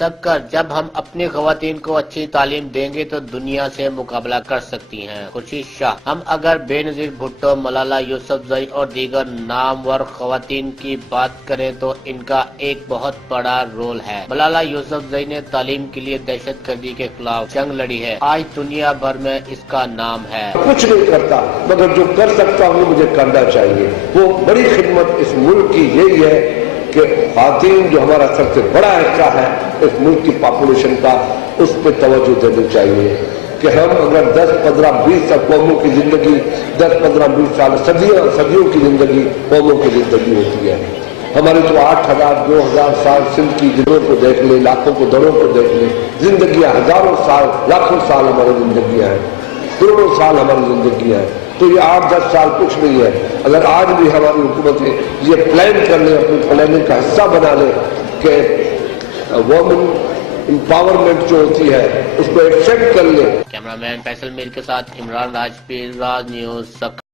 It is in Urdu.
سب کر جب ہم اپنی خواتین کو اچھی تعلیم دیں گے تو دنیا سے مقابلہ کر سکتی ہیں۔ خورشید شاہ۔ ہم اگر بے نظیر بھٹو، ملالہ یوسفزئی اور دیگر نامور خواتین کی بات کریں تو ان کا ایک بہت بڑا رول ہے۔ ملالہ یوسفزئی نے تعلیم کے لیے دہشت گردی کے خلاف جنگ لڑی ہے۔ آج دنیا بھر میں اس کا نام ہے۔ کچھ نہیں کرتا مگر جو کر سکتا ہوں مجھے کرنا چاہیے۔ وہ بڑی خدمت اس ملک کی یہی ہے کہ خواتین جو ہمارا سب سے بڑا حصہ ہے اس ملک کی پاپولیشن کا، اس پہ توجہ دینی چاہیے کہ ہم اگر 10 15 20 قوموں کی زندگی 10 15 20 سال صدیوں کی زندگی قوموں کی زندگی ہوتی ہے۔ ہماری تو 8000 2000 سال سندھ کی جگہوں کو دیکھ لیں، لاکھوں کو دروں کو دیکھ لیں، زندگیاں ہزاروں سال لاکھوں سال ہماری زندگیاں ہیں، کروڑوں سال ہماری زندگیاں ہیں۔ تو یہ 8-10 سال کچھ نہیں ہے۔ اگر آج بھی ہماری حکومتیں یہ پلان کر لیں، اپنی پلاننگ کا حصہ بنا لیں کہ وومن امپاورمنٹ جو ہوتی ہے اس کو ایکسپٹ کر لیں۔ کیمرہ مین فیصل میر کے ساتھ عمران راجپیر، راج نیوز، سب